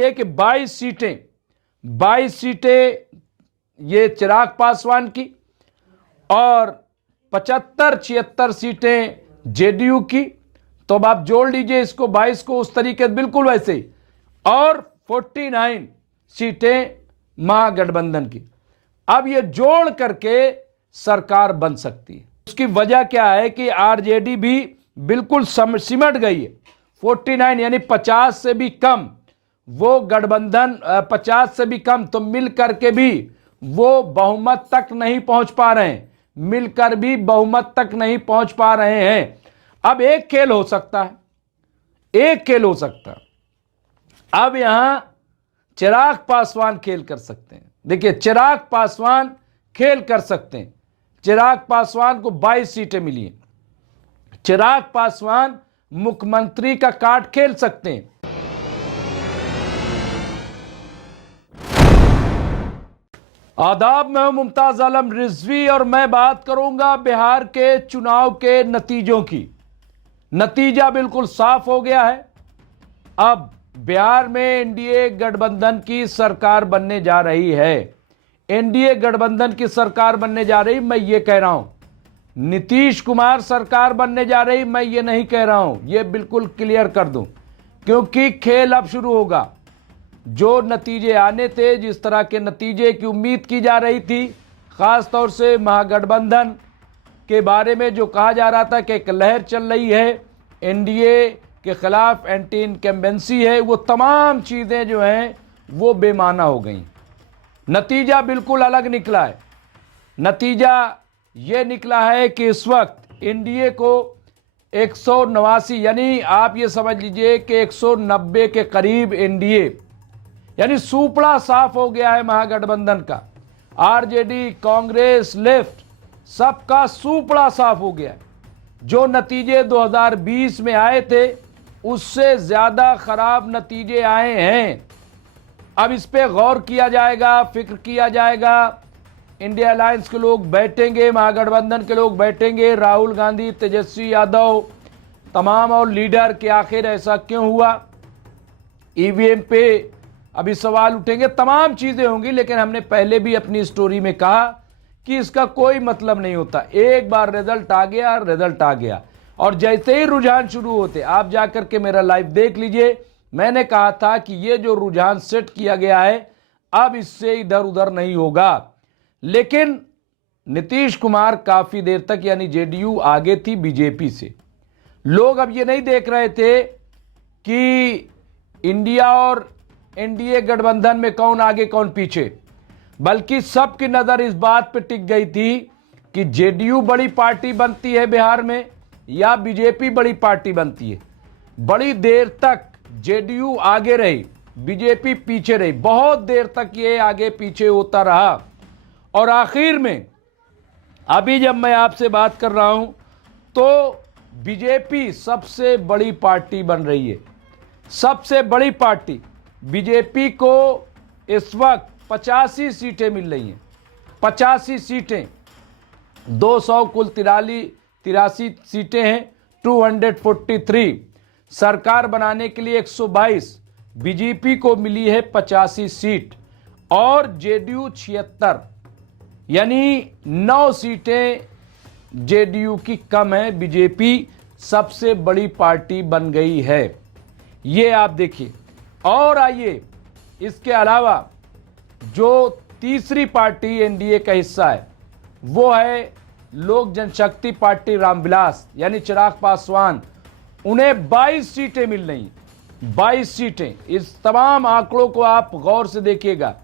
ये कि 22 सीटें ये चिराग पासवान की और 75-76 सीटें जेडीयू की। तो अब आप जोड़ लीजिए इसको 22 को उस तरीके बिल्कुल वैसे ही, और 49 सीटें महागठबंधन की। अब ये जोड़ करके सरकार बन सकती है। उसकी वजह क्या है कि आरजेडी भी बिल्कुल सिमट गई है। 49 यानी 50 से भी कम वो गठबंधन, 50 से भी कम, तो मिल करके भी वो बहुमत तक नहीं पहुंच पा रहे हैं, मिलकर भी बहुमत तक नहीं पहुंच पा रहे हैं। अब एक खेल हो सकता है, एक खेल हो सकता है। अब यहां चिराग पासवान खेल कर सकते हैं। देखिए, चिराग पासवान खेल कर सकते हैं। चिराग पासवान को 22 सीटें मिली हैं। चिराग पासवान मुख्यमंत्री का कार्ड खेल सकते हैं। आदाब, मैं हूं मुमताज आलम रिजवी और मैं बात करूंगा बिहार के चुनाव के नतीजों की। नतीजा बिल्कुल साफ हो गया है। अब बिहार में एनडीए गठबंधन की सरकार बनने जा रही है। एनडीए गठबंधन की सरकार बनने जा रही, मैं ये कह रहा हूं। नीतीश कुमार सरकार बनने जा रही, मैं ये नहीं कह रहा हूं। ये बिल्कुल क्लियर कर दूं, क्योंकि खेल अब शुरू होगा। जो नतीजे आने थे, जिस तरह के नतीजे की उम्मीद की जा रही थी, खास तौर से महागठबंधन के बारे में जो कहा जा रहा था कि एक लहर चल रही है, एनडीए के खिलाफ एंटी इनकम्बेंसी है, वो तमाम चीज़ें जो हैं वो बेमाना हो गई। नतीजा बिल्कुल अलग निकला है। नतीजा ये निकला है कि इस वक्त एनडीए को 189, यानी आप ये समझ लीजिए कि 190 के करीब एनडीए, यानी सुपड़ा साफ हो गया है महागठबंधन का। आरजेडी, कांग्रेस, लेफ्ट, सबका सुपड़ा साफ हो गया है। जो नतीजे 2020 में आए थे उससे ज्यादा खराब नतीजे आए हैं। अब इस पे गौर किया जाएगा, फिक्र किया जाएगा। इंडिया अलायंस के लोग बैठेंगे, महागठबंधन के लोग बैठेंगे, राहुल गांधी, तेजस्वी यादव, तमाम और लीडर कि आखिर ऐसा क्यों हुआ। ईवीएम पे अभी सवाल उठेंगे, तमाम चीजें होंगी। लेकिन हमने पहले भी अपनी स्टोरी में कहा कि इसका कोई मतलब नहीं होता। एक बार रिजल्ट आ गया, रिजल्ट आ गया, और जैसे ही रुझान शुरू होते, आप जाकर के मेरा लाइव देख लीजिए, मैंने कहा था कि ये जो रुझान सेट किया गया है अब इससे इधर उधर नहीं होगा। लेकिन नीतीश कुमार काफी देर तक, यानी जेडीयू आगे थी बीजेपी से। लोग अब ये नहीं देख रहे थे कि इंडिया और एनडीए गठबंधन में कौन आगे कौन पीछे, बल्कि सबकी नजर इस बात पर टिक गई थी कि जेडीयू बड़ी पार्टी बनती है बिहार में या बीजेपी बड़ी पार्टी बनती है। बड़ी देर तक जेडीयू आगे रही, बीजेपी पीछे रही। बहुत देर तक ये आगे पीछे होता रहा, और आखिर में अभी जब मैं आपसे बात कर रहा हूं तो बीजेपी सबसे बड़ी पार्टी बन रही है। सबसे बड़ी पार्टी बीजेपी को इस वक्त 85 सीटें मिल रही हैं। 85 सीटें, 200 कुल 83 सीटें हैं, 243। सरकार बनाने के लिए 122, बीजेपी को मिली है 85 सीट और जेडीयू 76, यानी 9 सीटें जेडीयू की कम है। बीजेपी सबसे बड़ी पार्टी बन गई है, ये आप देखिए। और आइए, इसके अलावा जो तीसरी पार्टी एनडीए का हिस्सा है वो है लोक जनशक्ति पार्टी रामविलास, यानी चिराग पासवान। उन्हें 22 सीटें मिल रही हैं। 22 सीटें, इस तमाम आंकड़ों को आप गौर से देखिएगा।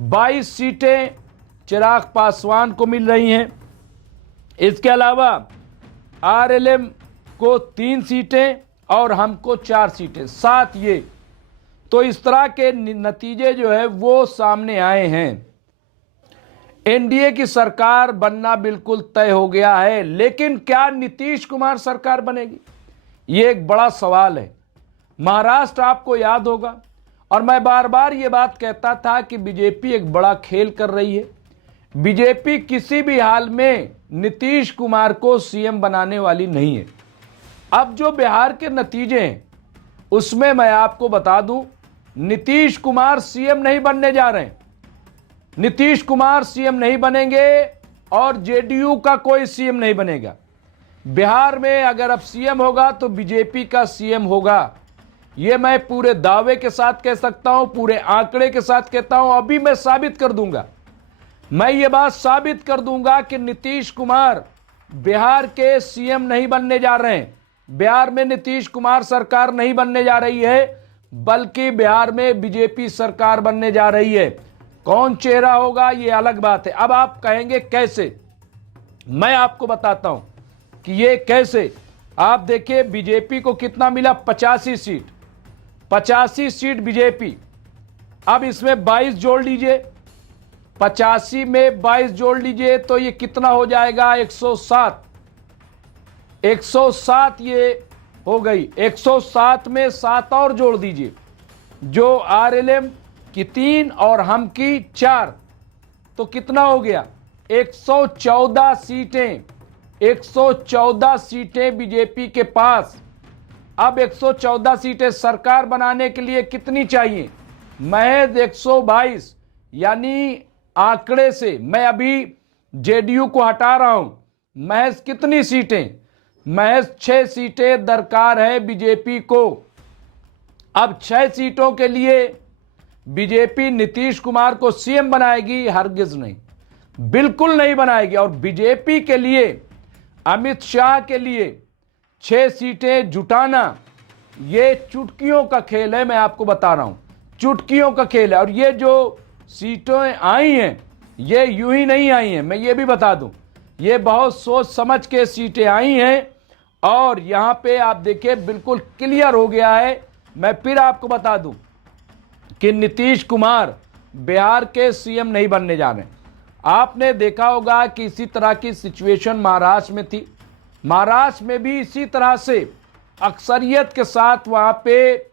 22 सीटें चिराग पासवान को मिल रही हैं। इसके अलावा आरएलएम को 3 सीटें और हमको 4 सीटें, 7 ये। तो इस तरह के नतीजे जो है वो सामने आए हैं। एनडीए की सरकार बनना बिल्कुल तय हो गया है। लेकिन क्या नीतीश कुमार सरकार बनेगी, ये एक बड़ा सवाल है। महाराष्ट्र आपको याद होगा, और मैं बार बार ये बात कहता था कि बीजेपी एक बड़ा खेल कर रही है। बीजेपी किसी भी हाल में नीतीश कुमार को सीएम बनाने वाली नहीं है। अब जो बिहार के नतीजे हैं उसमें मैं आपको बता दूं नीतीश कुमार सीएम नहीं बनने जा रहे हैं। नीतीश कुमार सीएम नहीं बनेंगे और जेडीयू का कोई सीएम नहीं बनेगा। बिहार में अगर अब सीएम होगा तो बीजेपी का सीएम होगा। यह मैं पूरे दावे के साथ कह सकता हूं, पूरे आंकड़े के साथ कहता हूं। अभी मैं साबित कर दूंगा, मैं ये बात साबित कर दूंगा कि नीतीश कुमार बिहार के सीएम नहीं बनने जा रहे हैं। बिहार में नीतीश कुमार सरकार नहीं बनने जा रही है, बल्कि बिहार में बीजेपी सरकार बनने जा रही है। कौन चेहरा होगा ये अलग बात है। अब आप कहेंगे कैसे, मैं आपको बताता हूं कि ये कैसे। आप देखिए बीजेपी को कितना मिला, 85 सीट, 85 सीट बीजेपी। अब इसमें 22 जोड़ लीजिए, 85 में 22 जोड़ लीजिए तो ये कितना हो जाएगा, 107। 107 ये हो गई। 107 में 7 और जोड़ दीजिए, जो आरएलएम की 3 और हम की 4, तो कितना हो गया, 114 सीटें। 114 सीटें बीजेपी के पास। अब 114 सीटें सरकार बनाने के लिए कितनी चाहिए, महज 122। यानी आंकड़े से मैं अभी जेडीयू को हटा रहा हूं, महज कितनी सीटें, महज 6 सीटें दरकार है बीजेपी को। अब 6 सीटों के लिए बीजेपी नीतीश कुमार को सीएम बनाएगी? हरगिज नहीं, बिल्कुल नहीं बनाएगी। और बीजेपी के लिए, अमित शाह के लिए 6 सीटें जुटाना ये चुटकियों का खेल है। मैं आपको बता रहा हूं, चुटकियों का खेल है। और ये जो सीटें आई हैं ये यूं ही नहीं आई हैं, मैं ये भी बता दूं, ये बहुत सोच समझ के सीटें आई हैं। और यहां पे आप देखिए बिल्कुल क्लियर हो गया है। मैं फिर आपको बता दूं कि नीतीश कुमार बिहार के सीएम नहीं बनने जा रहे। आपने देखा होगा कि इसी तरह की सिचुएशन महाराष्ट्र में थी। महाराष्ट्र में भी इसी तरह से अक्सरियत के साथ वहां पे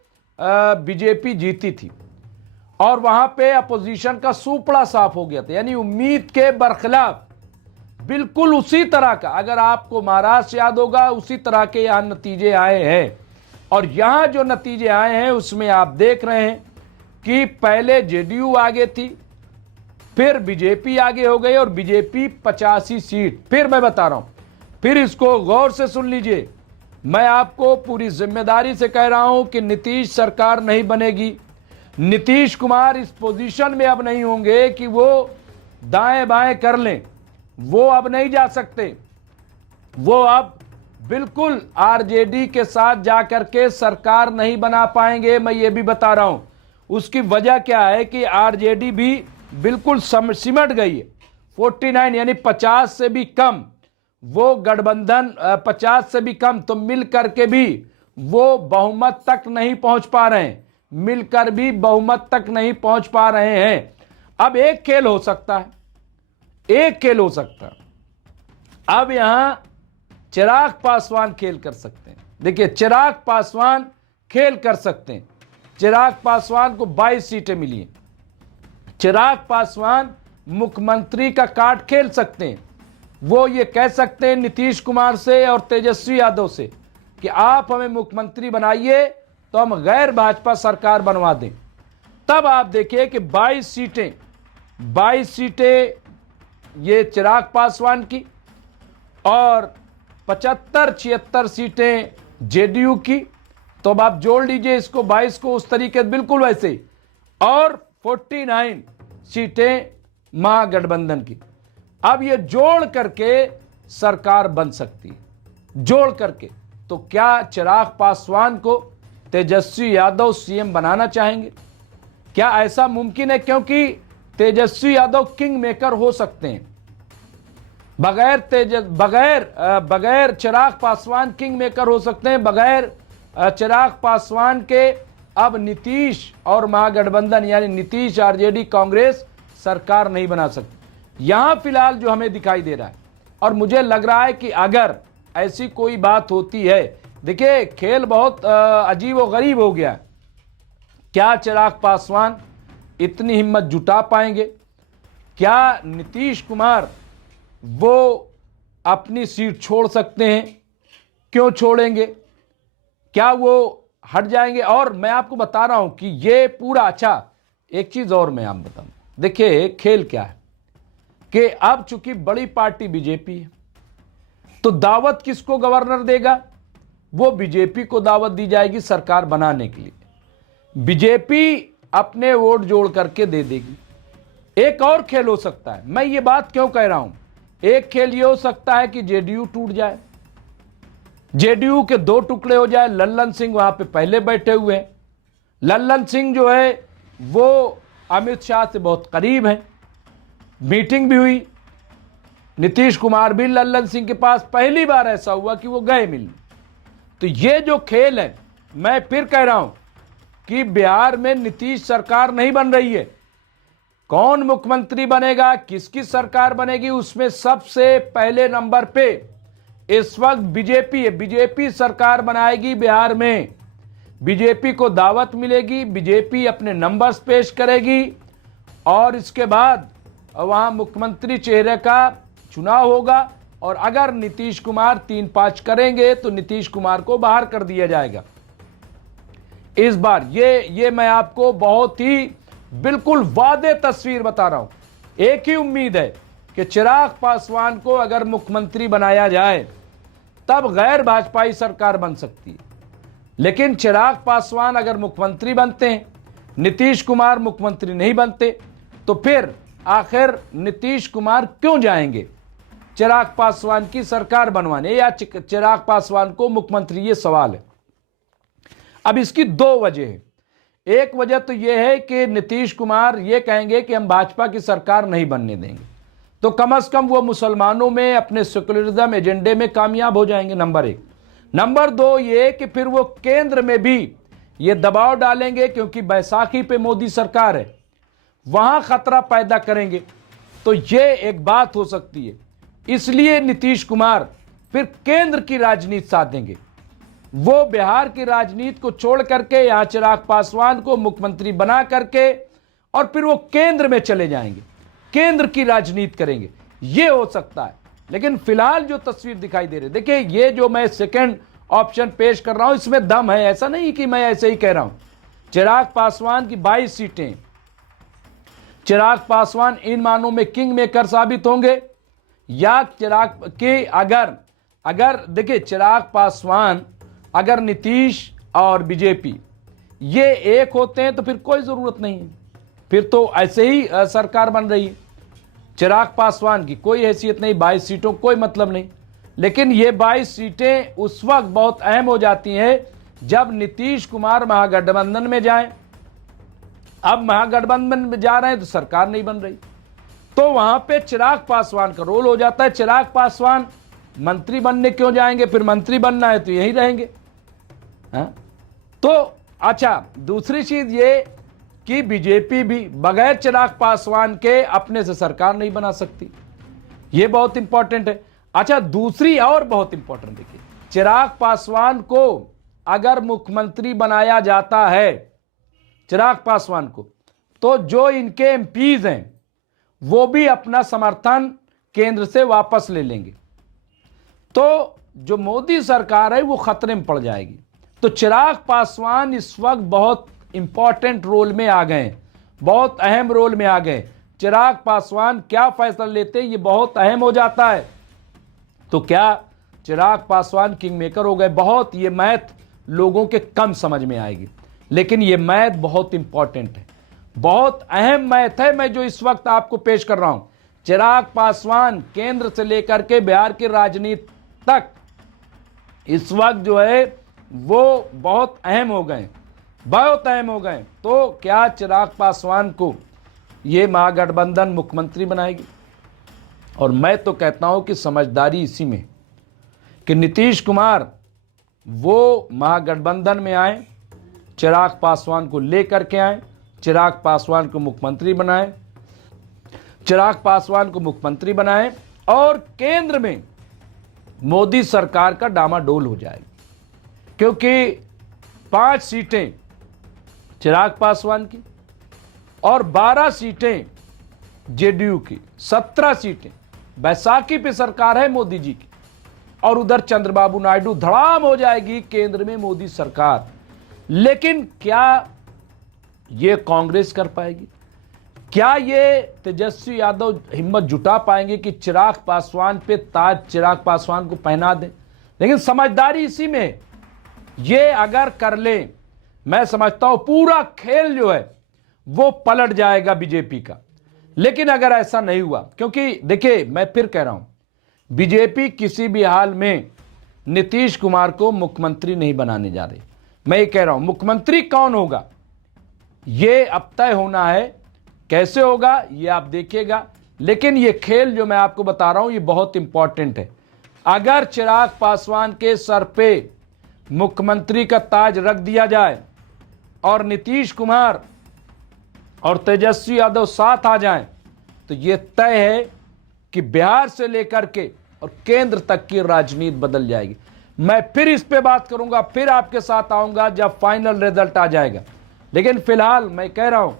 बीजेपी जीती थी और वहां पे अपोजिशन का सूपड़ा साफ हो गया था। यानी उम्मीद के बरखिलाफ बिल्कुल उसी तरह का, अगर आपको महाराष्ट्र याद होगा, उसी तरह के यहां नतीजे आए हैं। और यहां जो नतीजे आए हैं उसमें आप देख रहे हैं कि पहले जेडीयू आगे थी, फिर बीजेपी आगे हो गई और बीजेपी 85 सीट। फिर मैं बता रहा हूं, फिर इसको गौर से सुन लीजिए। मैं आपको पूरी जिम्मेदारी से कह रहा हूं कि नीतीश सरकार नहीं बनेगी। नीतीश कुमार इस पोजीशन में अब नहीं होंगे कि वो दाएं बाएं कर लें, वो अब नहीं जा सकते। वो अब बिल्कुल आरजेडी के साथ जाकर के सरकार नहीं बना पाएंगे। मैं ये भी बता रहा हूं, उसकी वजह क्या है कि आरजेडी भी बिल्कुल सिमट गई है। 49 यानी 50 से भी कम वो गठबंधन, 50 से भी कम, तो मिल करके भी वो बहुमत तक नहीं पहुंच पा रहे हैं, मिलकर भी बहुमत तक नहीं पहुंच पा रहे हैं। अब एक खेल हो सकता है, एक खेल हो सकता है। अब यहां चिराग पासवान खेल कर सकते हैं। देखिए चिराग पासवान खेल कर सकते हैं। चिराग पासवान को 22 सीटें मिली हैं। चिराग पासवान मुख्यमंत्री का कार्ड खेल सकते हैं। वो ये कह सकते हैं नीतीश कुमार से और तेजस्वी यादव से कि आप हमें मुख्यमंत्री बनाइए तो हम गैर भाजपा सरकार बनवा दें। तब आप देखिए कि 22 सीटें ये चिराग पासवान की और 75-76 सीटें जेडीयू की। तो अब आप जोड़ लीजिए इसको, 22 को उस तरीके बिल्कुल वैसे ही, और 49 सीटें महागठबंधन की। अब ये जोड़ करके सरकार बन सकती है, जोड़ करके। तो क्या चिराग पासवान को तेजस्वी यादव सीएम बनाना चाहेंगे? क्या ऐसा मुमकिन है? क्योंकि तेजस्वी यादव किंग मेकर हो सकते हैं। बगैर चिराग पासवान किंग मेकर हो सकते हैं। बगैर चिराग पासवान के अब नीतीश और महागठबंधन यानी नीतीश आरजेडी कांग्रेस सरकार नहीं बना सकती। यहां फिलहाल जो हमें दिखाई दे रहा है, और मुझे लग रहा है कि अगर ऐसी कोई बात होती है, देखिए खेल बहुत अजीब और गरीब हो गया है। क्या चिराग पासवान इतनी हिम्मत जुटा पाएंगे? क्या नीतीश कुमार वो अपनी सीट छोड़ सकते हैं? क्यों छोड़ेंगे? क्या वो हट जाएंगे। और मैं आपको बता रहा हूं कि ये पूरा, अच्छा एक चीज और मैं आप बताऊं, देखिए खेल क्या है कि अब चूंकि बड़ी पार्टी बीजेपी है, तो दावत किसको गवर्नर देगा? वो बीजेपी को दावत दी जाएगी सरकार बनाने के लिए। बीजेपी अपने वोट जोड़ करके दे देगी। एक और खेल हो सकता है, मैं ये बात क्यों कह रहा हूं, एक खेल ये हो सकता है कि जेडीयू टूट जाए, जेडीयू के दो टुकड़े हो जाए। लल्लन सिंह वहां पे पहले बैठे हुए हैं। लल्लन सिंह जो है वो अमित शाह से बहुत करीब है, मीटिंग भी हुई। नीतीश कुमार भी लल्लन सिंह के पास, पहली बार ऐसा हुआ कि वो गए मिलने। तो ये जो खेल है, मैं फिर कह रहा हूं कि बिहार में नीतीश सरकार नहीं बन रही है। कौन मुख्यमंत्री बनेगा, किसकी सरकार बनेगी, उसमें सबसे पहले नंबर पे इस वक्त बीजेपी है। बीजेपी सरकार बनाएगी बिहार में, बीजेपी को दावत मिलेगी, बीजेपी अपने नंबर्स पेश करेगी और इसके बाद वहां मुख्यमंत्री चेहरे का चुनाव होगा। और अगर नीतीश कुमार 3-5 करेंगे तो नीतीश कुमार को बाहर कर दिया जाएगा। इस बार ये मैं आपको बहुत ही बिल्कुल वादे तस्वीर बता रहा हूं। एक ही उम्मीद है कि चिराग पासवान को अगर मुख्यमंत्री बनाया जाए तब गैर भाजपाई सरकार बन सकती है। लेकिन चिराग पासवान अगर मुख्यमंत्री बनते हैं, नीतीश कुमार मुख्यमंत्री नहीं बनते, तो फिर आखिर नीतीश कुमार क्यों जाएंगे चिराग पासवान की सरकार बनवाने, या चिराग पासवान को मुख्यमंत्री? ये सवाल है। अब इसकी दो वजह है। एक वजह तो यह है कि नीतीश कुमार ये कहेंगे कि हम भाजपा की सरकार नहीं बनने देंगे, तो कम से कम वो मुसलमानों में अपने सेकुलरिज्म एजेंडे में कामयाब हो जाएंगे, नंबर एक। नंबर दो ये कि फिर वो केंद्र में भी ये दबाव डालेंगे, क्योंकि बैसाखी पे मोदी सरकार है, वहां खतरा पैदा करेंगे। तो ये एक बात हो सकती है। इसलिए नीतीश कुमार फिर केंद्र की राजनीति साधेंगे। वो बिहार की राजनीति को छोड़ करके यहां चिराग पासवान को मुख्यमंत्री बना करके और फिर वो केंद्र में चले जाएंगे, केंद्र की राजनीति करेंगे। ये हो सकता है। लेकिन फिलहाल जो तस्वीर दिखाई दे रही है, देखिए ये जो मैं सेकंड ऑप्शन पेश कर रहा हूं, इसमें दम है, ऐसा नहीं कि मैं ऐसे ही कह रहा हूं। चिराग पासवान की 22 सीटें, चिराग पासवान इन मानों में किंग मेकर साबित होंगे, या चिराग के अगर देखिए चिराग पासवान, अगर नीतीश और बीजेपी ये एक होते हैं तो फिर कोई जरूरत नहीं है, फिर तो ऐसे ही सरकार बन रही है। चिराग पासवान की कोई हैसियत नहीं, 22 सीटों कोई मतलब नहीं। लेकिन ये 22 सीटें उस वक्त बहुत अहम हो जाती हैं जब नीतीश कुमार महागठबंधन में जाएं। अब महागठबंधन में जा रहे हैं तो सरकार नहीं बन रही, तो वहां पे चिराग पासवान का रोल हो जाता है। चिराग पासवान मंत्री बनने क्यों जाएंगे, फिर मंत्री बनना है तो यहीं रहेंगे। तो अच्छा, दूसरी चीज ये कि बीजेपी भी बगैर चिराग पासवान के अपने से सरकार नहीं बना सकती, ये बहुत इंपॉर्टेंट है। अच्छा, दूसरी और बहुत इंपॉर्टेंट देखिए, चिराग पासवान को अगर मुख्यमंत्री बनाया जाता है, चिराग पासवान को, तो जो इनके एमपीज हैं वो भी अपना समर्थन केंद्र से वापस ले लेंगे, तो जो मोदी सरकार है वो खतरे में पड़ जाएगी। तो चिराग पासवान इस वक्त बहुत इंपॉर्टेंट रोल में आ गए, बहुत अहम रोल में आ गए। चिराग पासवान क्या फैसला लेते हैं ये बहुत अहम हो जाता है। तो क्या चिराग पासवान किंग मेकर हो गए? बहुत, ये मैथ लोगों के कम समझ में आएगी, लेकिन ये मैथ बहुत इंपॉर्टेंट है, बहुत अहम मैथ है मैं जो इस वक्त आपको पेश कर रहा हूं। चिराग पासवान केंद्र से लेकर के बिहार की राजनीति तक इस वक्त जो है वो बहुत अहम हो गए, बहुत अहम हो गए। तो क्या चिराग पासवान को ये महागठबंधन मुख्यमंत्री बनाएगी? और मैं तो कहता हूं कि समझदारी इसी में कि नीतीश कुमार वो महागठबंधन में आए, चिराग पासवान को लेकर के आए, चिराग पासवान को मुख्यमंत्री बनाए, चिराग पासवान को मुख्यमंत्री बनाए और केंद्र में मोदी सरकार का डामाडोल हो जाए, क्योंकि 5 सीटें चिराग पासवान की और 12 सीटें जेडीयू की, 17 सीटें बैसाखी पे सरकार है मोदी जी की, और उधर चंद्रबाबू नायडू, धड़ाम हो जाएगी केंद्र में मोदी सरकार। लेकिन क्या ये कांग्रेस कर पाएगी? क्या ये तेजस्वी यादव हिम्मत जुटा पाएंगे कि चिराग पासवान पे ताज चिराग पासवान को पहना दें? लेकिन समझदारी इसी में, ये अगर कर ले, मैं समझता हूं पूरा खेल जो है वो पलट जाएगा बीजेपी का। लेकिन अगर ऐसा नहीं हुआ, क्योंकि देखिए मैं फिर कह रहा हूं, बीजेपी किसी भी हाल में नीतीश कुमार को मुख्यमंत्री नहीं बनाने जा रही। मैं ये कह रहा हूं, मुख्यमंत्री कौन होगा ये अब तय होना है, कैसे होगा ये आप देखिएगा। लेकिन ये खेल जो मैं आपको बता रहा हूं ये बहुत इंपॉर्टेंट है। अगर चिराग पासवान के सर पे मुख्यमंत्री का ताज रख दिया जाए और नीतीश कुमार और तेजस्वी यादव साथ आ जाएं, तो ये तय है कि बिहार से लेकर के और केंद्र तक की राजनीति बदल जाएगी। मैं फिर इस पे बात करूंगा, फिर आपके साथ आऊंगा जब फाइनल रिजल्ट आ जाएगा। लेकिन फिलहाल मैं कह रहा हूं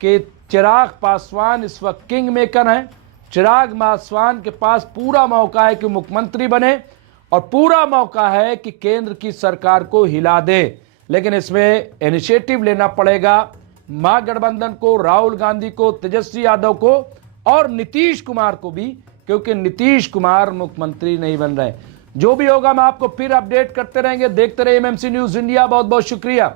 कि चिराग पासवान इस वक्त किंग मेकर हैं। चिराग पासवान के पास पूरा मौका है कि मुख्यमंत्री बने और पूरा मौका है कि केंद्र की सरकार को हिला दे। लेकिन इसमें इनिशिएटिव लेना पड़ेगा महागठबंधन को, राहुल गांधी को, तेजस्वी यादव को और नीतीश कुमार को भी, क्योंकि नीतीश कुमार मुख्यमंत्री नहीं बन रहे। जो भी होगा मैं आपको फिर अपडेट करते रहेंगे। देखते रहिए एमएमसी न्यूज इंडिया। बहुत बहुत शुक्रिया।